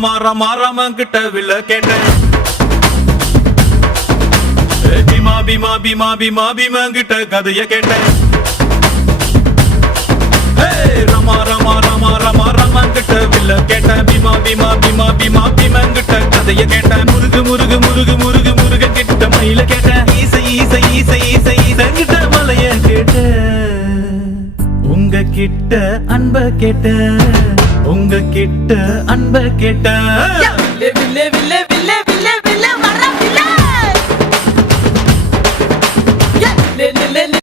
ரமா கிட்ட வில்ல கேட்டேன். பீமா கிட்ட கதைய கேட்டேன். ரமா கிட்ட வில்ல கேட்டேன். பீமா கிட்ட கதைய கேட்டேன். முருகு கிட்ட மயில கேட்டேன். ஈசை கிட்ட மலைய கேட்டேன். உங்க கிட்ட அன்ப கேட்டேன். உங்க கிட்ட அன்ப கேட்டேன்.